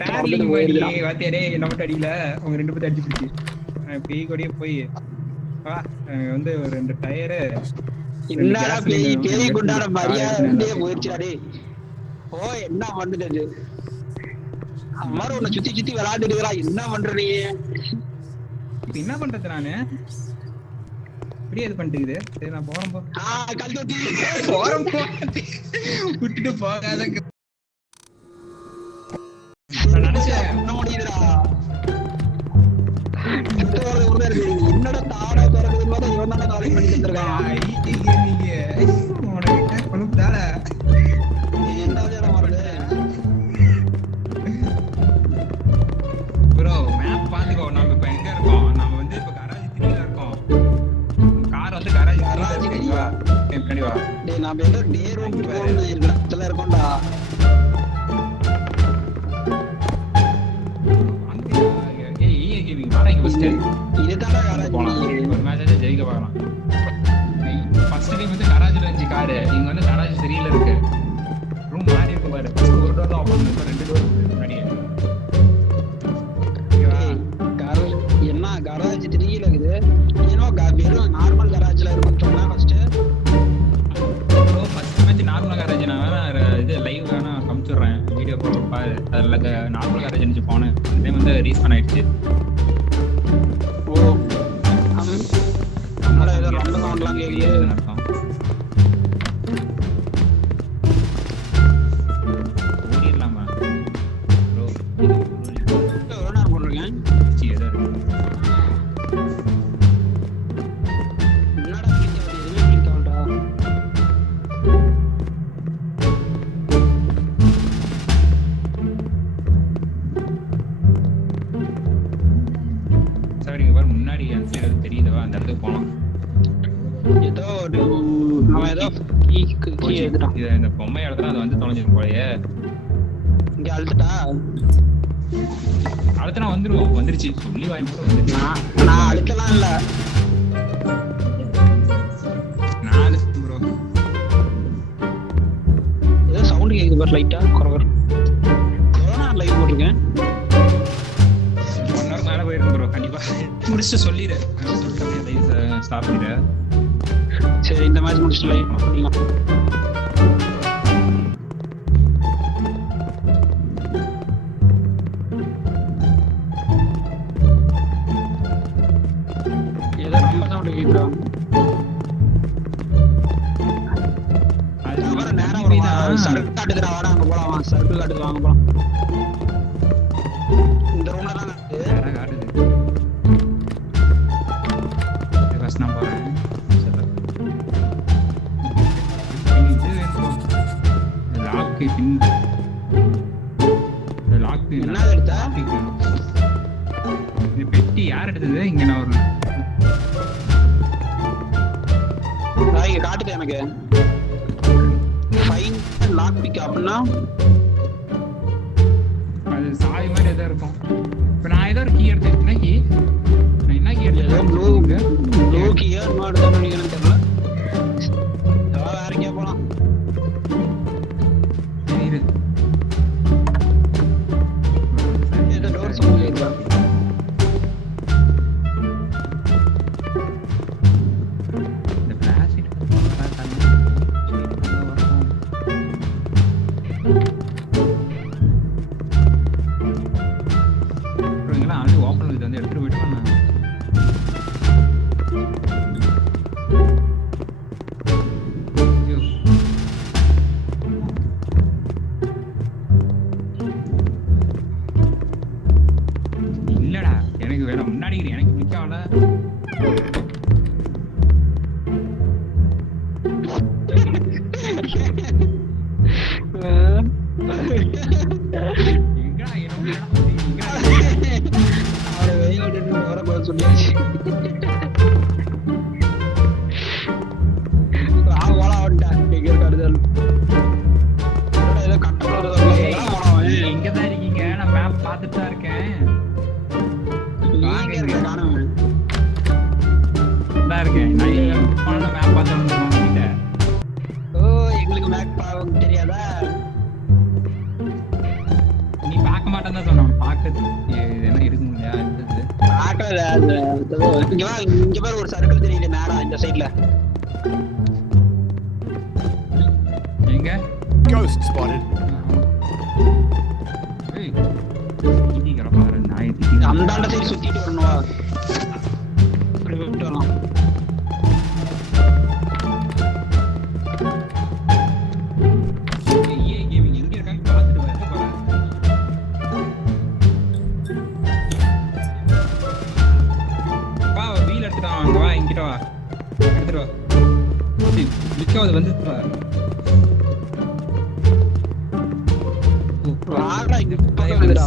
டேர்லிங் பண்ணி வாத்தியாரே என்ன மட்டும் அடிக்கல அவங்க 2 பேரும் அடிச்சு பிடிச்சி பேய் கூடயே போய் வந்து ஒரு 2 டயரு என்னடா பேய் குண்டான மரியாதையே போயிடுச்சுடா. ஓ என்ன வந்துட்டு அம்மாரு உன்னை சுத்தி சுத்தி விளையாண்டுட்டு இருக்கா. என்ன பண்ற நீ? இப்ப என்ன பண்றது நானு இப்படியே இது பண்ணிட்டு சரி நான் போறேன் போறேன் விட்டுட்டு போகாத என்னோட தாடா பிறகு போது இவன் தானே காலேஜ் பண்ணிட்டு இருக்கான். ப்ரோ மேப் பாத்துக்கோ. நம்ம இப்ப எங்க இருக்கோம்? நம்ம வந்து இப்ப கராஜ் 3ல இருக்கோம். கார் வந்து கராஜ் கண்டிப்பா டேய் நாம ஏதோ டே ரூம் போறோம்னு இடத்துல இருக்கோம்டா. இதுதான்டா கராஜ். ஒரு மேட்ச் ஜெயிக்க பார்க்கலாம். ஃபர்ஸ்ட் டைம் வந்து கராஜ்ல இருந்துச்சு காரு. இங்க வந்து கராஜ் 3ல இருக்கு. ரூம் மாறி இருக்கு பாரு. ஒரு டோர் தான் ஓபன் பண்ணி 2 டோர் முன்னாடி. என்ன கராஜ் 3ல இருக்குது. ஏனோ வெறும் நார்மல் கராஜ்ல இருக்குன்னு சொன்னா ஃபர்ஸ்ட் மேட்ச் நார்மல் கராஜ். நான் வேணா இது லைவ் வேணா காமிச்சிடுறேன் வீடியோ போட பாரு. அதில் நார்மல் கராஜ் இருந்துச்சு போனேன். இதே வந்து ரீஸ்பான் ஆயிடுச்சு. ஓ நம்மள ஏதோ ரொம்ப சவுண்ட்லாம் கேட்குது அர்த்தம். ஓடிடலாமா ப்ரோ? எவ்வளோ நேரம் போட்டிருக்கேன்? ஏதோ இருக்கு. முன்னாடி தெரியுதவா அந்த இடத்துக்கு போனோம். ஏதோ ஒரு அவன் ஏதோ இந்த பொம்மை இடத்துல அது வந்து தொலைஞ்சிரும் போலயே. இங்க அழுத்துட்டா அழுத்தனா வந்துருவோம். வந்துருச்சு சொல்லி வாங்கி வந்துருச்சு. நான் அழுத்தலாம் இல்ல, நான் அழுத்து ப்ரோ. ஏதோ சவுண்ட் கேக்குது பாரு லைட்டா குறவர். எவ்வளோ நான் லைவ் போட்டிருக்கேன்? 1 hour மேல போயிருக்கு ப்ரோ. கண்டிப்பா முடிச்சுட்டு சொல்லிடு. ஸ்டாப் பண்ணிடு. சரி இந்த மேட்ச் முடிச்சுட்டு லைவ் பண்ணிக்கலாம். ஏதோ ரொம்ப சவுண்ட் கேக்குதா? அது நேரம் சர்க்கிள் காட்டுதுடா. வாடா அங்க போலாம். சர்க்கிள் காட்டுது வாங்க போலாம். இந்த ரூம்ல தான் காட்டுது. ஃபர்ஸ்ட் நான் போறேன். என்ன எடுத்தா? இந்த பெட்டி யார் எடுத்தது? இங்க நான் ஒரு காட்டுது எனக்கு. ஃபைன் லாக் பிக் அப்படின்னா அது சாய் மாதிரி ஏதோ இருக்கும். இப்போ நான் ஏதோ ஒரு கீ எடுத்துக்கிட்டேன். கீ நான் என்ன கீ எடுத்தேன்? ப்ளூ கீயா என்ன எடுத்தேன்னு நினைக்கிறேன். தெரியல. வேற எங்கேயா போலாம். ஏதோ டோர் சவுண்ட் கேட்குதா? இந்த பிளாஸ்டிக் இங்கெல்லாம் ஆல்ரெடி ஓப்பன் இது வந்து எடுத்துட்டு போயிட்டு நான் இல்லடா எனக்கு வேற முன்னாடி எனக்கு பிடிக்காமல. சொல்லியாச்சு. எங்கதான் இருக்கீங்க? நான் மேப் பார்த்துட்டு தான் இருக்கேன். தான் இருக்கேன். நான் மேப் பார்த்து ஓ எங்களுக்கு மேப் தெரியாதா? நீ பார்க்க மாட்டேன். மாட்டான் தான் சொன்னான். பாக்குறது என்ன இருக்கும் இல்லையா இருந்தது. பார்க்கல இங்க பாரு ஒரு சர்க்கிள் தெரியல நேரா இந்த சைடுல. எங்க Ghost spotted. ஏய் இடிங்கற பாரு நாய் திட்டி அந்தாண்ட சைடு சுத்திட்டு வரணும். இப்படி விட்டு வரலாம். ஏய் கேமிங் எங்க இருக்காங்க பாத்துட்டு வா பாரு. வா வீல் எடுத்துட்டான் அங்க வா இங்கிட்ட வா எடுத்துட்டு வா. லிக்காவது வந்து வா. ஆடா இங்க பக்கம் வந்துடா.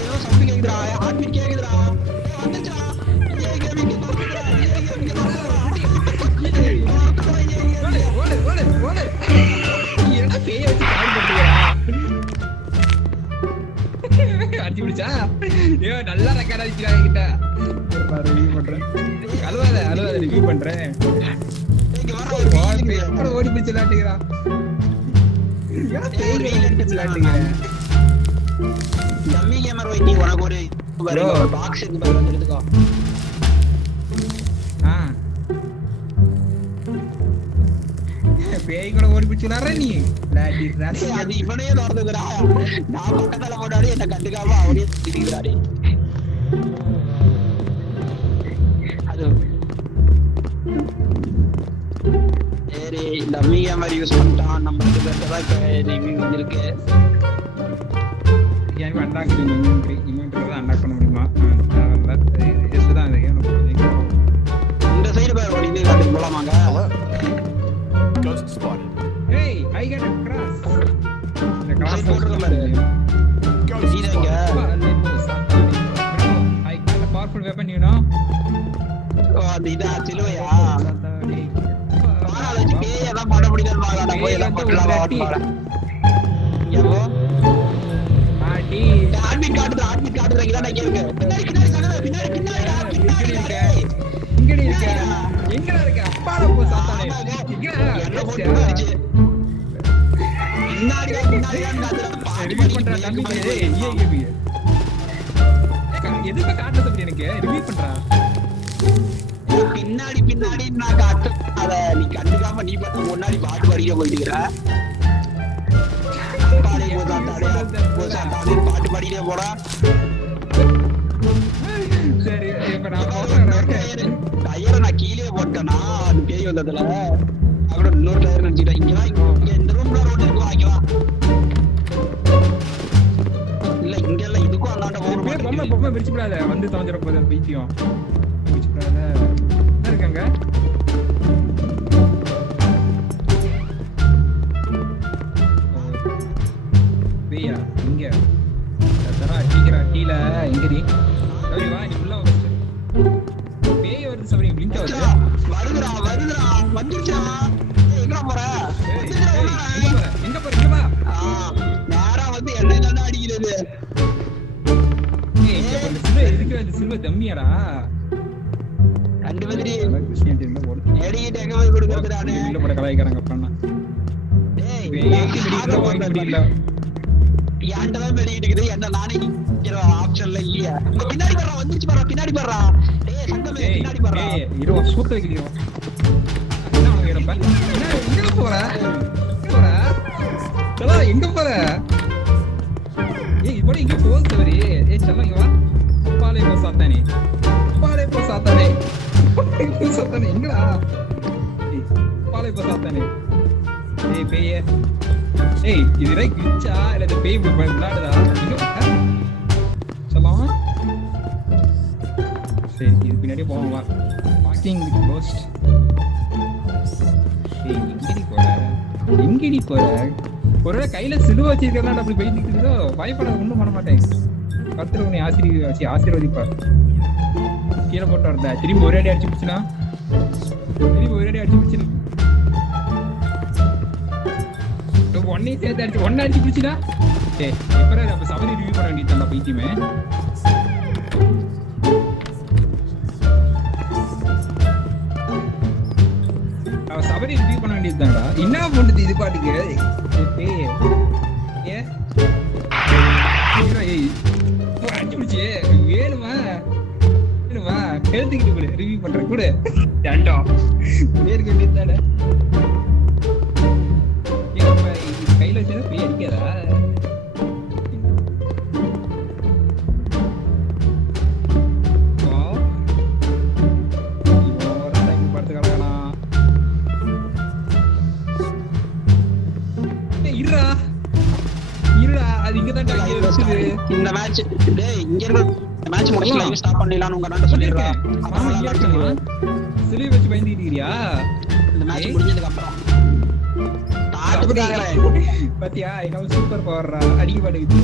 ஏதோ சவுண்ட் கேக்குதுடா. ஹார்ட் பீட் கேக்குதுடா. வந்துச்சா. ஏய் கேமிங் வந்துடா. நல்லா ரெக்கார்ட் அடிக்கிறாங்க கிட்ட ரிவ்யூ பண்றேன். அழுவாத ரிவ்யூ பண்றேன். இங்க வர ஒரு வீல் இருக்கு. ஓடி போய் விளையாட்டுக்கிறான். டம்மி கேமர் வைட்டி உனக்கு ஒரு பாக்ஸ் இருக்கு பாரு வந்து எடுத்துக்கோ. பேய் கூட ஓடி போய் விளையாடுற நீ. அது இவனே நடந்துதுடா. நான் பக்கத்துல போடாடி என்ன கண்டுக்காம அவனே திட்டிக்கிறாடி. அது சரி டம்மி கேமர் யூஸ் பண்ணிட்டான். நம்மளுக்கு பெட்டரா ரிவ்யூ வந்திருக்கு. எனக்கு அன்லாக் இன்வென்டரி அன்லாக் பண்ண முடியுமா? ஜஸ்ட் தான் இந்த சைடு பாரு ஒரு இது காட்டு போலாமாங்க. Hello. Ghost spotted. ஏய் ஐ கெட் a cross. இந்த cross போட்டுருக்க பாரு. Ghost நீங்க spotted. I got a powerful weapon, you know. அந்த இதா சிலுவையா பாராள வச்சு பேய் எல்லாம் பண்ண முடியாது. பாராள போய் எல்லாம் பண்ணலாம் வாடா. ஏவோ ஆடி ஆட்மிட் காட்டுறீங்களா? நான் கேக்குறேன். பின்னாடி இங்கடி இருக்க. எங்கடா இருக்க? அப்பால போ சாத்தானே. என்ன போட்டு அடிச்சு பின்னாடி ரிவ்யூ பண்ற தம்பி. ஏய் ஏய் எதுக்கு காட்ட தம்பி எனக்கு ரிவ்யூ பண்றா. பின்னாடி நான் காட்டு அத நீ கண்டுக்காம நீ பார்த்து முன்னாடி பாட்டு வடிக்க போயிட்டுக்கிற. பாட்டு பாடிட்டே போறா. சரி இப்ப நான் போறேன். டயரை நான் கீழே போட்டேனா அது பேய் வந்ததுல அப்புறம் இன்னொரு டயர் நினைச்சிட்டேன். இங்க இந்த ரூம்ல ரோட் இருக்கு வாங்கிவா. இல்ல இங்க இல்ல இதுக்கும் அந்தாண்ட போற பொம்மை விரிச்சுடாத வந்து தொலைஞ்சிட போகுது அந்த பைத்தியம். விரிச்சுடாத என்ன இருக்காங்க. பேயா இங்க தரா டீக்கரா டீல எங்கடி சரி வா நீ உள்ள வா. பேய் வருது சபரி பிளிங்க் ஆகுது. வருதுடா வந்துச்சா. எங்க போற? எங்க போற இங்க வா. நேரா வந்து என்ன தான அடிக்கிறது. ஏய் இந்த சில்வர் இதுக்கு அந்த சில்வர் தம்மியாடா. ரெண்டு மாதிரி கிறிஸ்டியன் இருந்தா போடு. எடிகிட்ட எங்க போய் கொடுக்கறதுடானே. இல்ல போட கலாய்க்கறாங்க அப்பறனா. டேய் ஏய் கிட்ட வாங்க முடியல. யாண்டதான் வெளியிட்டு இருக்குது. என்ன நானே நிக்கிற ஆப்ஷன்ல இல்லையா. பின்னாடி வர்றா வந்துச்சு பாரு. பின்னாடி வர்றா. டேய் சங்கமே பின்னாடி வர்றா. ஏய் இரு சூத்த வைக்கிறீங்க. என்ன உனக்கு ஏறப்ப? எங்க போற? சலா எங்க போற? ஏய் இப்படி இங்க போஸ் தவரி. ஏய் சலா இங்க வா. அப்பாலே போ சாத்தானே. சாத்தானே எங்கடா? ஏய் அப்பாலே போ சாத்தானே. ஏய் பேயே. ஏய் இது ரைட் கிச்சா இல்ல இந்த பேய் விளையாடுதா? சலாம். சரி இது பின்னாடி போவோம் வா. Walking with ghost. ஏய் எங்கடி போற? ஒருவேளை கையில சிலுவை வச்சிருக்கறனால அப்படி போய் நிக்குதோ? பயப்பட ஒண்ணும் பண்ண மாட்டேன். கர்த்தர் உன்னை ஆசீர்வதிப்பார். கீழே போட்டு வரதா திரும்பி ஒரே அடி அடிச்சு பிடிச்சுனா ஒன்னே சேர்த்து அடிச்சு ஒன்னு அடிச்சு பிடிச்சினா எப்பறம் நம்ம சபரி ரிவ்யூ பண்ண வேண்டியது பைத்தியமே. அவ சபரி எப்படி ரிவ்யூ பண்ண வேண்டியதுதான்டா. என்ன பண்ணுது இது பாட்டுக்கு? ஏய் ஏ ஏய் அடிச்சு பிடிச்சி வேணுமா வேணுமா ஹெல்த்துக்கிட்டு கூட ரிவ்யூ பண்ற கூட தண்டம் பேருக்கு வேண்டியதுதானே. கையில வச்சா போய் அடிக்காதா? இந்த மேட்ச் டேய் இங்க இருந்து மேட்ச் முடிச்சு லைவ் ஸ்டாப் பண்ணிடலாம்னு உங்க அண்ணன் சொல்லிடுறா. ஆமா இங்க இருக்கமா சிலி வச்சு பயந்துட்டு இருக்கறியா? இந்த மேட்ச் முடிஞ்சதுக்கு அப்புறம் பாத்தியா எங்க சூப்பர் பவர்ரா அடிக்க பாட்டுக்குது.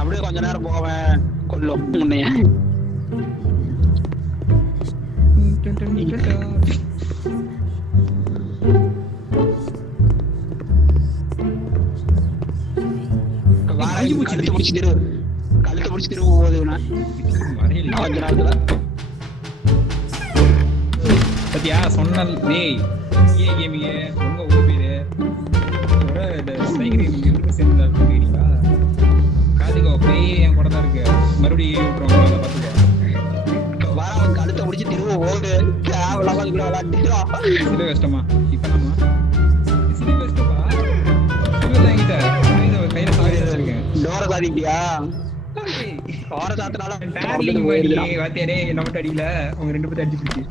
அப்படியே கொஞ்ச நேரம் போவேன் கொல்லும் முன்னைய. கழுத்து முடிச்சு திரும்ப போகுது கொஞ்ச நேரத்துல. பத்தியா சொன்னல் டேய் ஏ கேமிங் உங்க ஊர் பேரு சேர்ந்து காதுகோ பேய் என் கூட தான் இருக்கு. மறுபடியும் விட்டுருவாங்க பார்த்துக்கோ. வர அவன் கழுத்தை முடிச்சு திரும்ப போகுது. சில கஷ்டமா இப்ப நம்ம சில கஷ்டப்பா சில என்கிட்ட கையில சாவியா இருக்கேன். டோரை சாதிட்டியா? டோரை சாத்தினால வாத்தியாரே நம்ம அடியில அவங்க 2 பேரும் அடிச்சு பிடிச்சி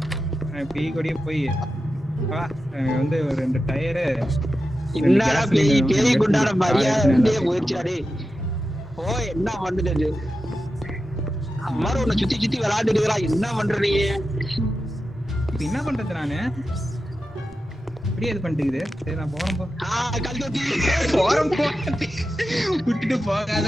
பேய் கூடயே போய் வந்து ஒரு 2 டயரு என்னடா பேய் குண்டான மரியாதை போயிடுச்சாடே. ஓ என்ன பண்ணுது அம்மாரு உன்னை சுத்தி சுத்தி விளையாண்டுட்டு இருக்கா. என்ன பண்ற நீ? இப்ப என்ன பண்றது நானு இப்படியே இது பண்ணிட்டு? சரி நான் போறேன் போ. கல் தொட்டி போறேன் போ விட்டுட்டு போகாத.